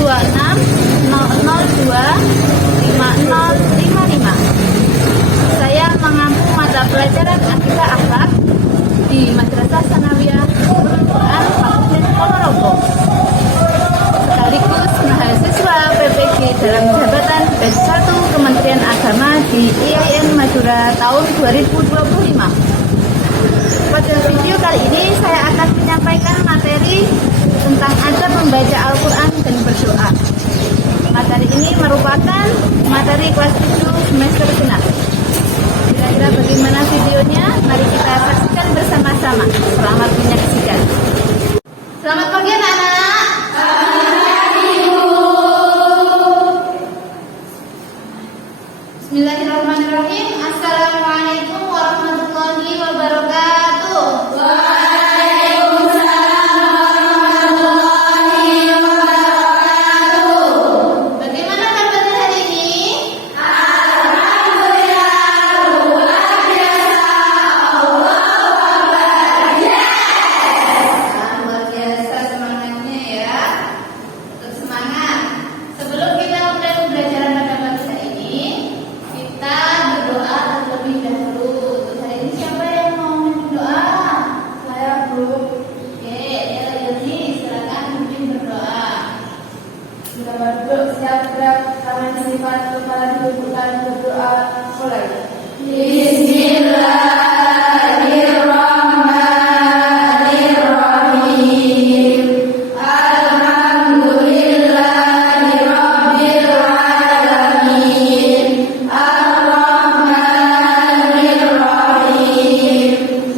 0025055. Saya mengampu mata pelajaran Akidah Akhlak di Madrasah Sanawiyah Nurul Quran Kabupaten Ponorogo, sekaligus mahasiswa PPG dalam jabatan Batch 1 Kementerian Agama di IAIN Madura tahun 2025. Pada video kali ini saya akan menyampaikan materi tentang adab membaca Al-Quran dan berdoa. Materi ini merupakan materi kelas 7 semester genap. Kira-kira bagaimana videonya? Mari kita saksikan bersama-sama. Selamat menyaksikan. Selamat pagi anak-anak. Bismillahirrahmanirrahim. Assalamualaikum warahmatullahi wabarakatuh. Bagaimana kabarnya hari ini? Luar biasa semangatnya ya. Tetap semangat. Sebelum kita mulai pembelajaran pada pagi hari ini, kita berdoa terlebih dahulu. Untuk hari ini siapa yang mau berdoa? Saya, Bu. Oke, ya ini silakan mungkin berdoa. Kita berduduk siap gerak, tangan dilipat, kepala didudukkan, berdoa mulai. Bismillahirrahmanirrahim. Alhamdulillahirrabbilalamin. Ar-Rahmanirrahim.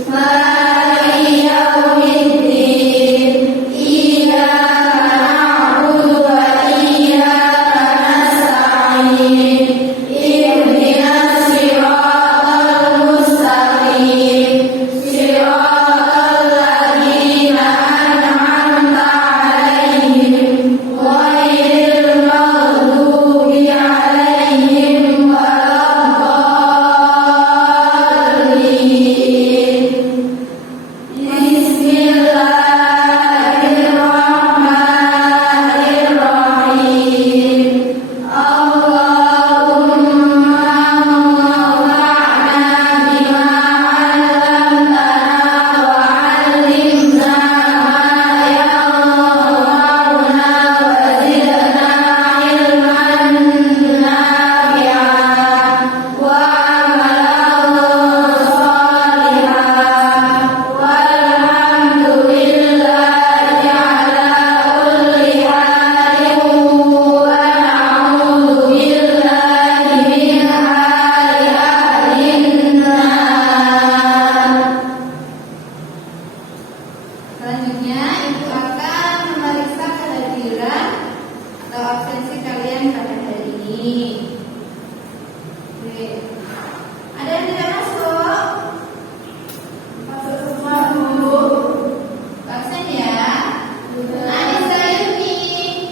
Maliki yaumiddin. Iyyaka na'budu wa iyyaka nasta'in. Ihdinas siratal mustaqim. Siratal ladzina an'amta 'alaihim ghairil maghdubi 'alaihim waladdallin. Bismillahirrahmanirrahim. Allahumma anfa'na bima 'allamtana wa 'allimna ma yanfa'una wa zidna 'ilman nafi'an wa 'amalan shalihan. Walhamdulillahi 'ala kulli halin wa na'udzu billahi min hali ahlin nar. Selanjutnya, Ibu akan memeriksa kehadiran atau absensi kalian pada hari ini. Oke. Ada yang tidak masuk? Masuk semua dulu. Absen ya. Anissa Yuni,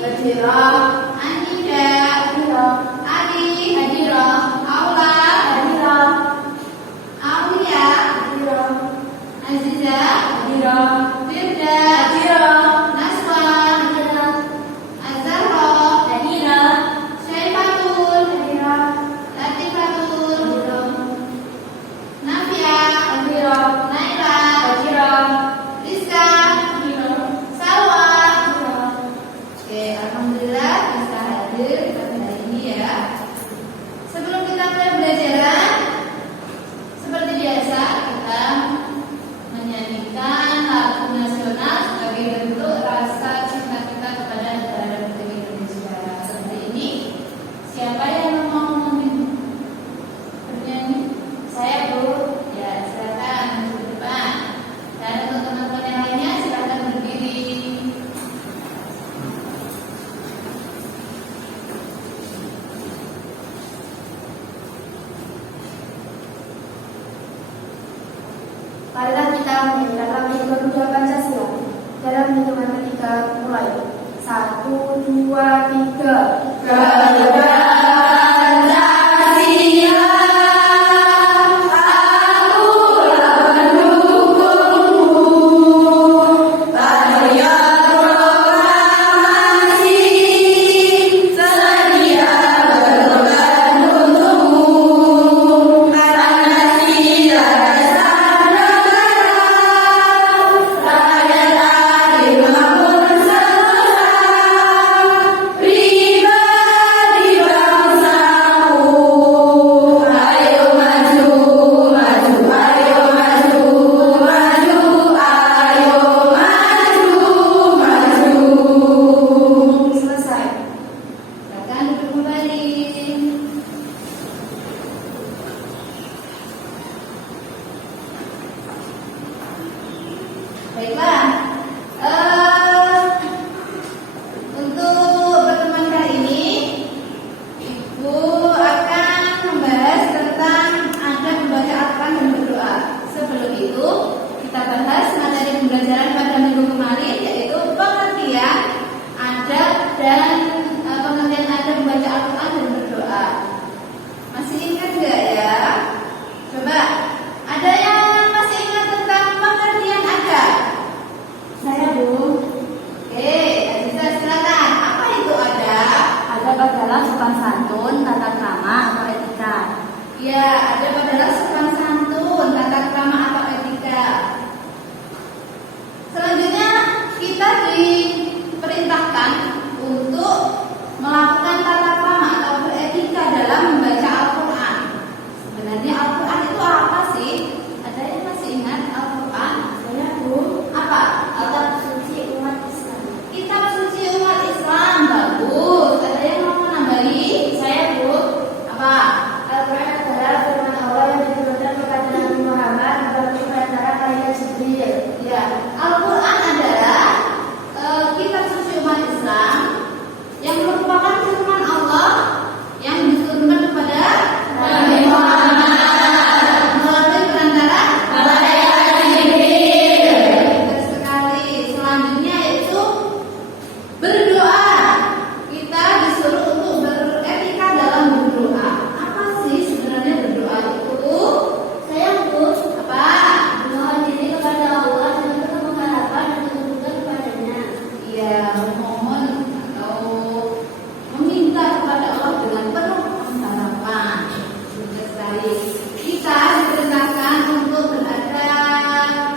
Hadira, Anida, Hadira, Ali, Hadira, Aula, Hadira, Aulia, Hadira, Aziza, Hadira, Firda, Hadira, Naswa, Hadira, Azhara, Hadira, Syaifatul, Hadira, Latifatul, Hadira, Nafia, Hadira, Naila, Hadira, Rizka, Hadira, Salwa. Hadira. Oke, alhamdulillah bisa hadir pada hari ini ya. Sebelum kita mulai pembelajaran, seperti biasa kita menyanyikan lagu nasional sebagai bentuk rasa cinta kita kepada negara Republik Indonesia. Seperti ini. Siapa yang mau bernyanyi? Saya, Bu. Ya, silakan maju ke depan. Dan untuk teman-teman yang lainnya silakan berdiri. Marilah kita menyanyikan lagu kedua Pancasila dalam hitungan ketiga mulai. 1, 2, 3. Kedua Pancasila. Aku adalah sopan santun, tata krama, atau etika. Ya, adab adalah sopan santun, tata krama atau etika. Selanjutnya kita diperintahkan untuk melakukan tata krama atau beretika dalam membaca Al-Quran. Sebenarnya Al-Quran itu apa sih? Ada yang masih ingat Al-Quran? Saya Bu, Apa? kitab suci umat Islam. Kitab suci umat Islam. Bagus. Ada yang mau menambahi? Saya Bu, Apa? Al-Quran adalah firman Allah yang diturunkan kepada Nabi Muhammad melalui perantara malaikat Jibril. Ya, Al-Quran adalah kitab suci umat Islam yang merupakan firman Allah yang diturunkan kepada Nabi Muhammad melalui perantara malaikat Jibril. Benar sekali. Selanjutnya yaitu berdoa. Kita disuruh untuk beretika dalam berdoa. Apa sih sebenarnya berdoa itu? Saya Bu, Apa? memohon diri kepada Allah dan bertemu harapan dan bertunggu kepadanya. Ya, memohon atau meminta kepada Allah dengan penuh harapan. Benar sekali. Kita diperintahkan untuk berada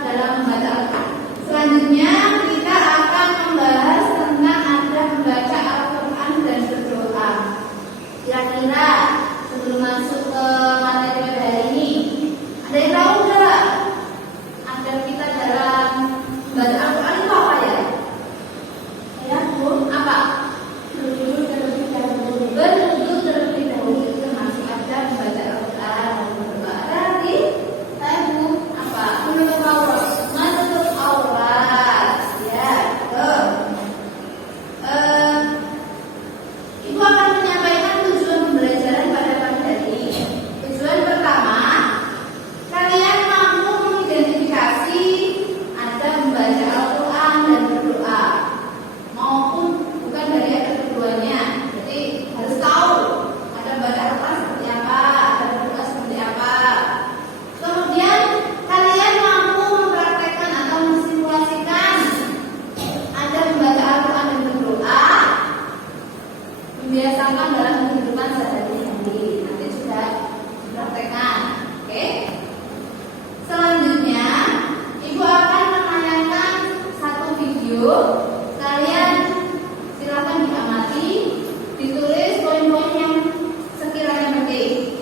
dalam membaca Al-Quran. Selanjutnya kita akan membahas tentang adab membaca Al-Quran dan berdoa. Kira-kira sebelum masuk ke materi pada hari ini, ada yang tahu nggak adab kita dalam membaca Al-Quran itu apa ya? Saya Bu, Apa? berdiri terlebih dahulu. Berduduk terlebih dahulu itu termasuk adab membaca Al-Quran dan berdoa. Berarti saya Bu apa? Menutup aurat. Menutup aurat. Ya, betul. Ibu akan menyampaikan tujuan pembelajaran pada pagi hari ini. Tujuan pertama, kalian mampu mengidentifikasi adab membaca Al-Quran dan berdoa, maupun bukan dari ayat keduanya. Jadi harus tahu ada baca Al-Quran seperti apa, ada berdoa seperti apa. Kemudian kalian mampu mempraktekkan atau mensimulasikan ada membaca Al-Quran dan berdoa, membiasakan dalam kehidupan sehari-hari. Nanti sudah dipraktekkan. Oke. Selanjutnya, Ibu akan menayangkan satu video. Kalian silakan diamati, ditulis poin-poin yang sekiranya penting.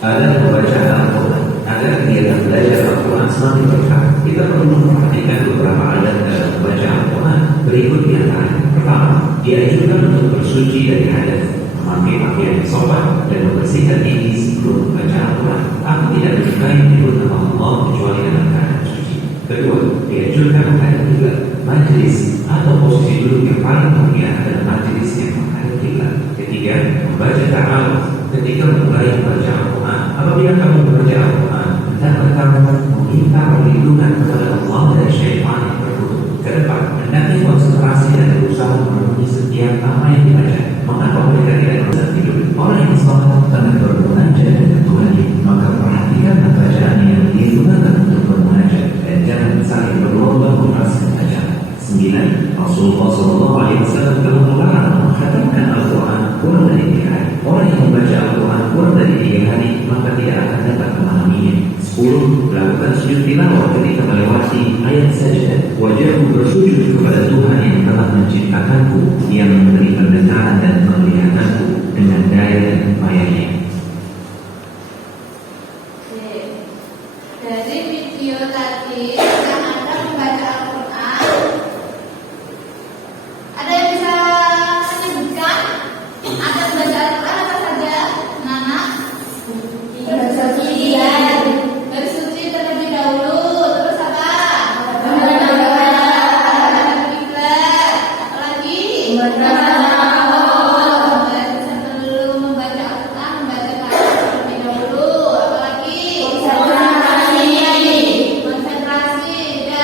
Ada membaca Al-Quran. Agar kegiatan belajar Al-Quran semakin berkah, kita perlu memperhatikan beberapa adab dalam membaca Al-Quran. Berikut di antaranya. Pertama, dianjurkan untuk bersuci dari hadas, memakai pakaian yang sopan, dan membersihkan diri sebelum membaca Al-Quran. Aku tidak menyukai menyebut nama Allah kecuali dalam keadaan suci. Kedua, dianjurkan menghadap kiblat. Majelis atau posisi duduk yang paling mulia adalah majelis yang menghadap kiblat. Ketiga, membaca ta'awudz. Ketika memulai membaca Al-Quran, apabila kamu membaca Al-Quran, hendaklah kamu meminta perlindungan kepada Allah dari syaitan yang terkutuk. Kedepan, hendaknya konsentrasi dan berusaha memenuhi setiap nama yang dibaca. Mengapa mereka tidak bisa tidur? Orang yang sholat tengah bermunajat dengan Tuhannya, maka perhatikan bacaan yang digunakan untuk bermunajat dan jangan saling berlomba merasa bacaan. 9. Rasulullah SAW telah melarang mengkhatamkan Al-Quran kurang dari 3 hari. Orang yang membaca Al-Quran kurang dari 3 hari maka tidak akan dapat memahaminya. 10. Lakukan sujud tilawah ketika melewati ayat sajdah. Wajahmu bersujud kepada Tuhan yang telah menciptakanku, yang memberi pendengaran dan penglihatanku dengan daya dan upayanya. Oke. Dari video tadi yang ada membaca Al-Quran, ada yang bisa menyebutkan ada membaca Al-Quran apa saja? Nana? Bersuci. Bersuci terlebih dahulu. Terus apa? Kiblat. Apa lagi? Sebelum membaca Al-Quran, membaca Al-Quran terlebih dahulu. Apa lagi? Konsentrasi. Ya,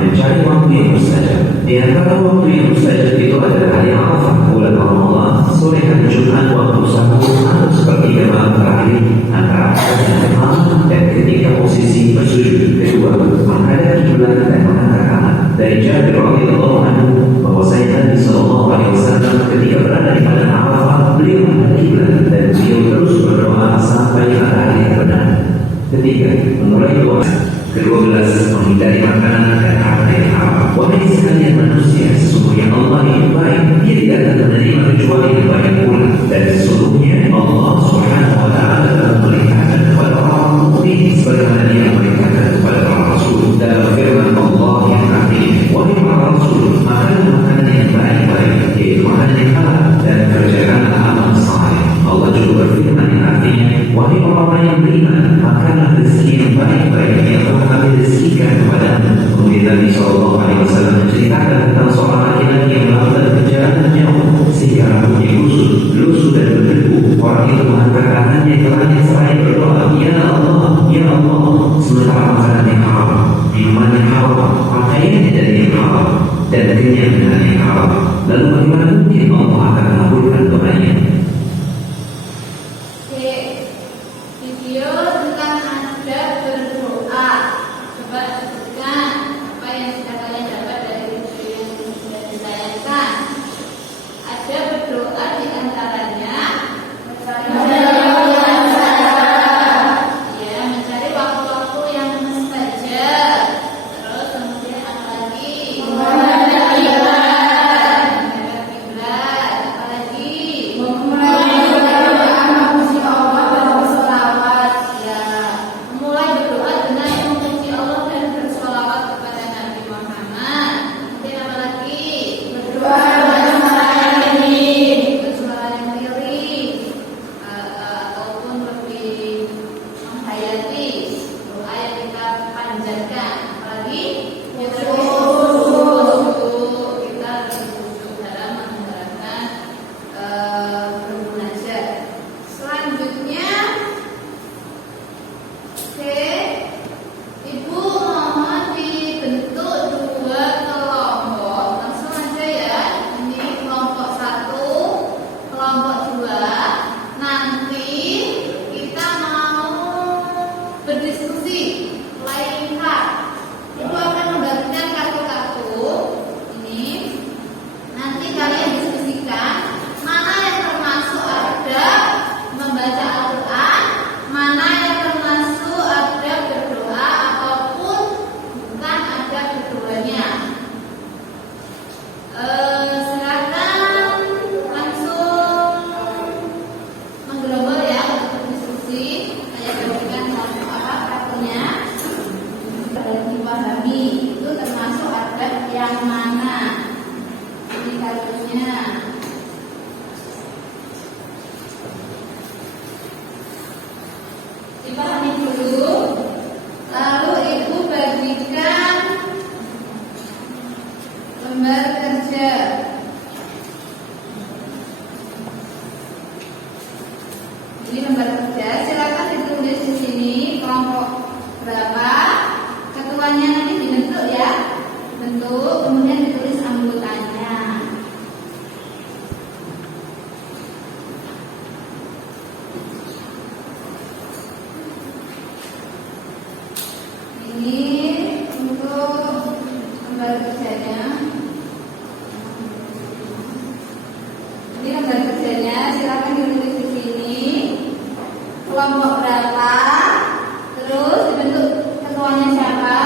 mencari waktu yang mustajab. Di antara waktu yang mustajab itu adalah hari Arafah, bulan Ramadan, sore hari Jumat, waktu sahur atau sepertiga malam terakhir antara asar dan maghrib, dan ketika posisi bersujud. Kedua, menghadap kiblat dan mengangkat tangan. Dari Jabir radhiyallahu anhu bahwasanya Nabi sallallahu alaihi wasallam ketika berada di padang Arafah, beliau menghadap kiblat dan beliau terus berdoa sampai matahari terbenam. Ketiga, memulai doa. Ke-12, menghindari makanan dan harta yang haram. Wahai sekalian manusia, sesungguhnya Allah itu baik. Dia tidak akan menerima kecuali yang baik pula. Dan sesungguhnya Allah Subhanahu wa taala telah memerintahkan kepada orang mukmin sebagaimana Dia memerintahkan kepada para rasul. Dalam firman Allah yang artinya, wahai para rasul, makanlah makanan yang baik-baik, yaitu makanan yang halal, dan kerjakanlah amal saleh. Allah juga berfirman yang artinya, wahai orang-orang yang beriman, makanlah rezeki yang baik-baik yang telah kami rezekikan kepadamu. Kemudian Nabi sallallahu alaihi wasallam menceritakan tentang seorang laki-laki yang melakukan perjalanan jauh sehingga rambutnya kusut, lusuh dan berdebu. Orang itu mengangkat tangannya ke langit seraya berdoa, ya Allah, ya Allah. Sementara makanan yang haram, minuman yang haram, pakaian dari yang haram, dan kenyang dengan yang haram. Lalu bagaimana mungkin Allah akan mengabulkan doanya? Video tentang adab berdoa. Coba sebutkan apa yang sudah kalian dapat dari video yang sudah ditayangkan. Adab berdoa di antaranya ya, mencari waktu-waktu yang mustajab. Terus kemudian apa lagi? Menghadap kiblat. Apa lagi? Mulai berdoa dengan memuji Allah dan bersolawat kepada Nabi Muhammad. Kemudian apa lagi? Berdoa dengan suara yang lirih, ataupun lebih menghayati doa yang kita panjatkan. Apalagi kita lebih khusyuk dalam mendengarkan bermunajat. Selanjutnya, Ibu mohon dibentuk dua kelompok. Langsung aja ya. Ini kelompok 1, kelompok 2. Nanti kita mau berdiskusi live. Ibu akan membagikan kartu-kartu ini. Nanti kalian diskusikan mana yang termasuk adab membaca Al-Quran, mana yang termasuk adab berdoa ataupun bukan adab berdoanya. Silakan langsung menggerombol ya untuk diskusi. Saya bagikan kartunya. Dipahami itu termasuk adab yang mana? Ini kartunya. Dipahami dulu, lalu ibu bagikan lembar kerja. Ini lembar kerja, silakan ditulis di sini kelompok berapa, ketuanya nanti dibentuk ya, bentuk, kemudian ditulis anggotanya. Ini untuk lembar kerjanya. Ini lembar kerjanya, silakan ditulis di sini kelompok berapa, terus dibentuk ketuanya siapa.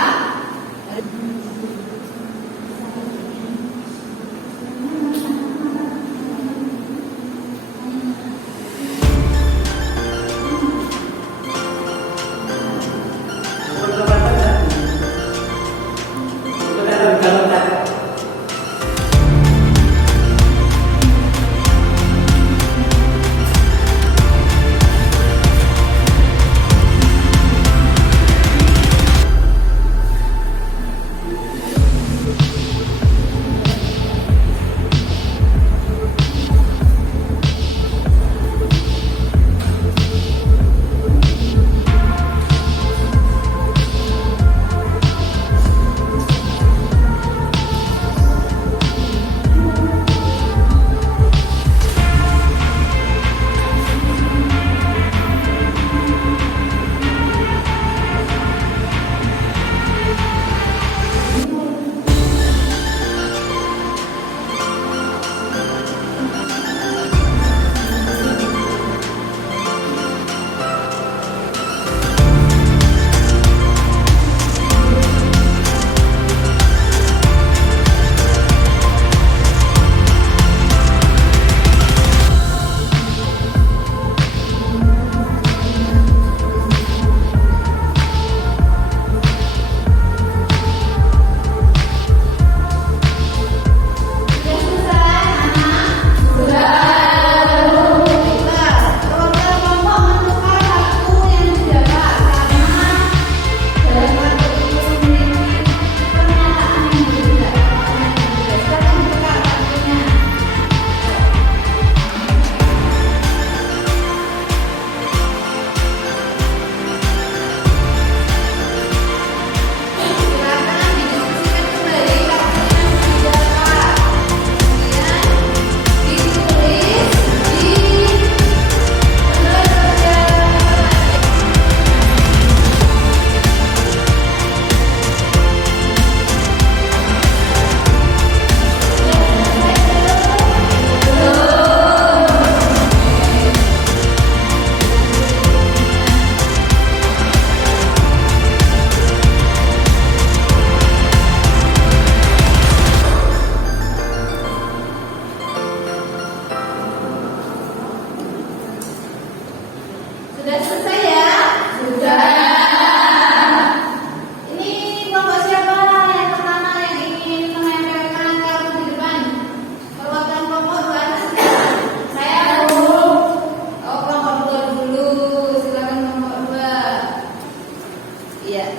Iya.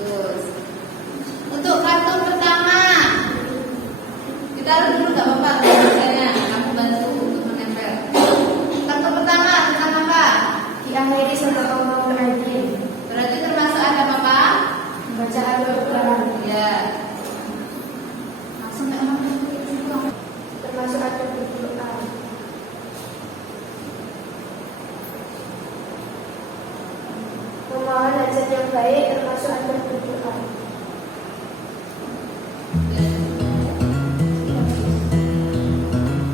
Terus untuk kartu pertama kita harus dulu nggak apa-apa misalnya kamu bantu untuk menempel. Kartu pertama tentang apa? Diakhiri serta tombol penajin. Berarti termasuk ada apa? Baca Al-Quran. Ya. Langsung nggak mau Termasuk ada berdoa. Memohon hajat yang baik termasuk ada berdoa.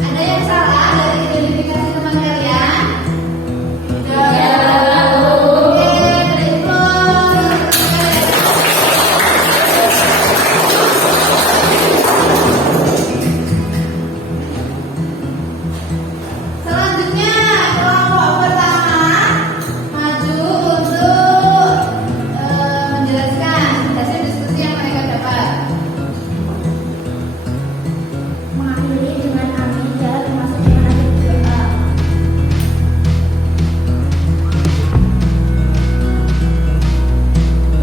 Ada yang salah dari identifikasi teman kalian? Oke, selanjutnya kelompok pertama maju untuk menjelaskan hasil diskusi yang mereka dapat. Mengakhiri dengan amin dan termasuk dengan ada berdoa.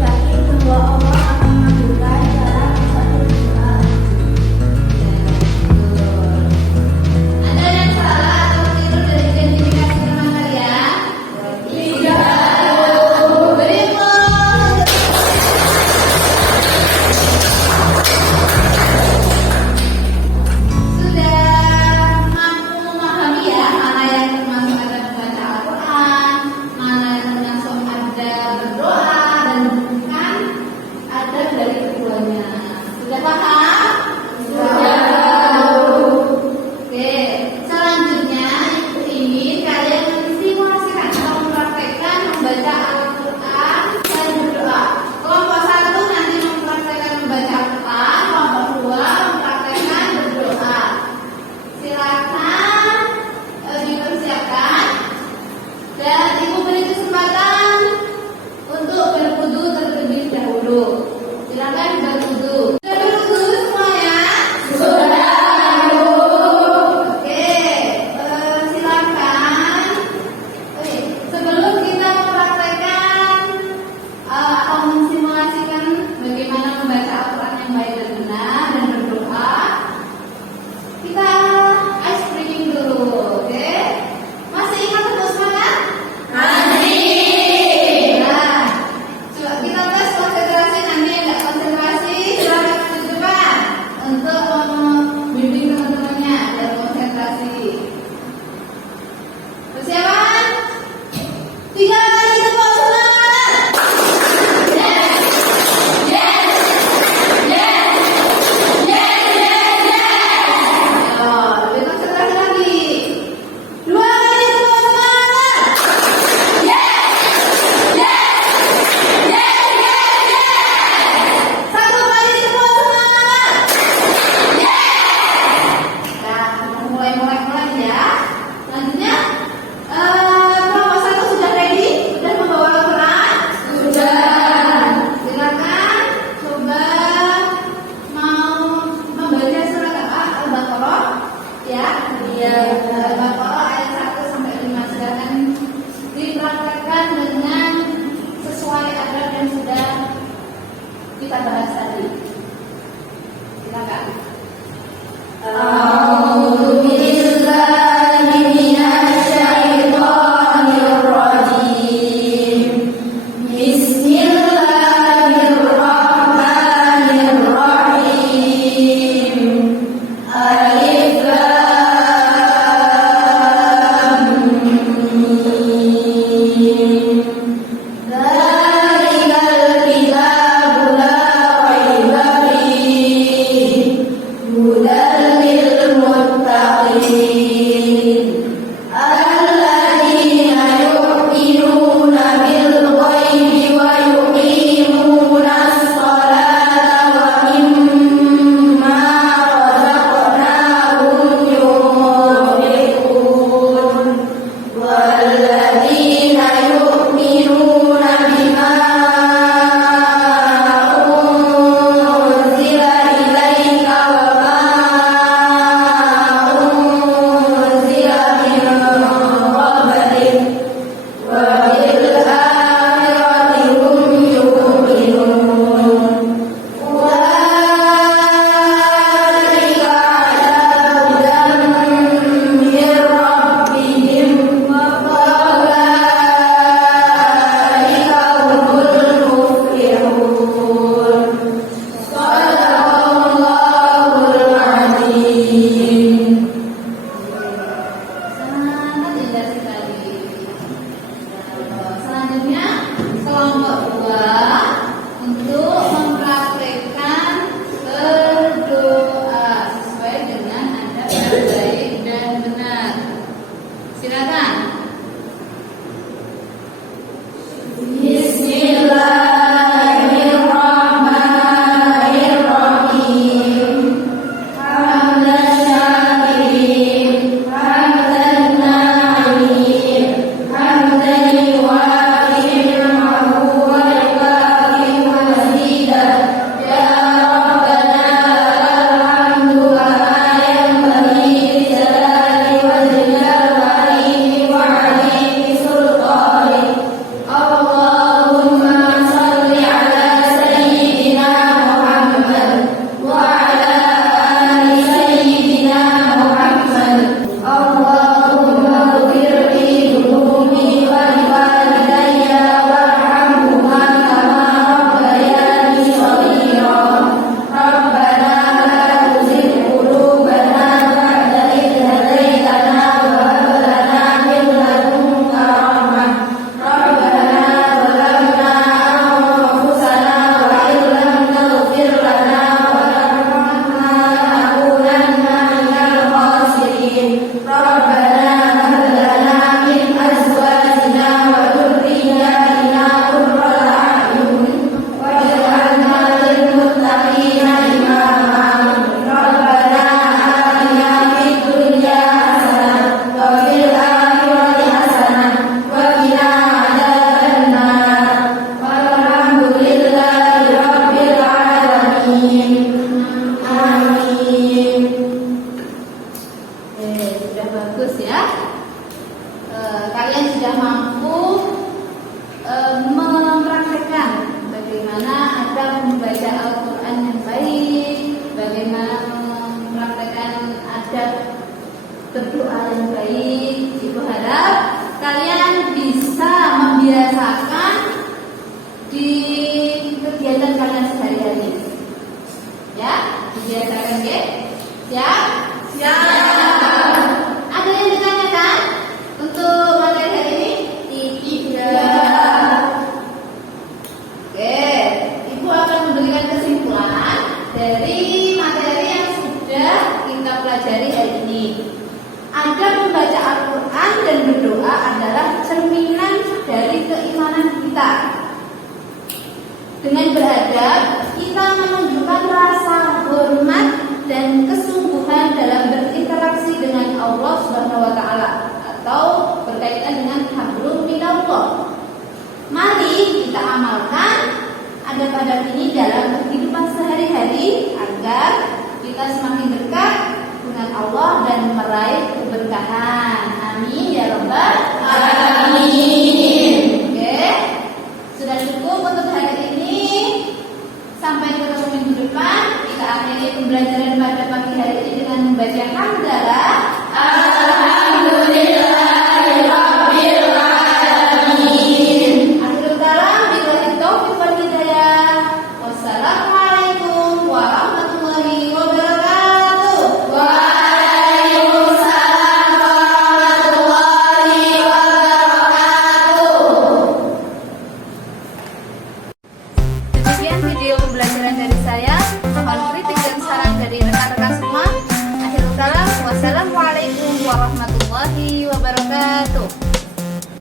Yakin bahwa Allah akan mengabulkan dalam suatu doa. Ada yang salah atau keliru dari identifikasi teman kalian? Tidak. Berikut. Sudah mampu memahami ya mana yang termasuk ada membaca Al-Quran, mana yang termasuk ada berdoa dan bukan ada dari keduanya. Sudah paham? Sudah. Oke, selanjutnya ini kalian mensimulasikan atau mempraktekkan membaca Al-Quran dan berdoa. Kelompok 1 nanti mempraktekkan membaca Al-Quran, kelompok 2 mempraktekkan berdoa. Silakan dipersiapkan dan ibu beri kesempatan untuk berwudu terlebih dahulu. Silakan berwudu. Sudah berwudu semuanya? Sudah. Oke, silakan. Oke, sebelum kita mempraktekkan atau mensimulasikan bagaimana membaca Al-Quran yang baik dan benar dan berdoa, kita ice breaking dulu, oke? Masih ingat untuk semangat? Masih. Nah, coba kita tes konsentrasi, nanti enggak konsentrasi silakan ke depan untuk membimbing teman-temannya dan konsentrasi. Persiapan? 3 kali tepuk semangat. Yes. Yes. Yes. Yes. Yes. Yes. Lebih konsentrasi lagi. 2 kali tepuk semangat. Yes. Yes. Yes. Yes. Yes. 1 kali tepuk semangat. Yes. Nah, mulai ya. Selanjutnya, kelompok 1 sudah ready? Sudah membawa Al-Quran? Sudah. Silakan coba mau membaca surat apa? Al-Baqarah? Ya? Iya. Al-Baqarah ayat 1 sampai 5. Silakan dipraktekkan dengan sesuai adab yang sudah kita bahas tadi. Silakan. A'udzu billahi minasy syaithanir rajim. Bismillahirrahmanirrahim. Alif Lam Mim. Dzalikal kitabu la raiba fihi hudan lil muttaqin alladzina yu'minuna bil ghaibi wa yuqimuna Oke, Ibu akan memberikan kesimpulan dari materi yang sudah kita pelajari hari ini. Ada membaca Al-Quran dan berdoa adalah cerminan dari keimanan kita. Dengan beradab, kita menunjukkan rasa hormat dan kesungguhan dalam berinteraksi dengan Allah Subhanahu wa Ta'ala atau berkaitan dengan hablum minallah. Mari kita amalkan adab-adab ini dalam kehidupan sehari-hari agar kita semakin dekat dengan Allah dan meraih keberkahan. Amin ya rabbal alamin. Oke, sudah cukup untuk hari ini. Sampai ketemu minggu depan. Kita akhiri pembelajaran pada pagi hari ini dengan membaca hamdalah. Alhamdulillahirabbil alamin. Akhirul kalam billahi taufiq wal hidayah. Wassalamualaikum warahmatullahi wabarakatuh. Waalaikumsalam warahmatullahi wabarakatuh. Demikian video pembelajaran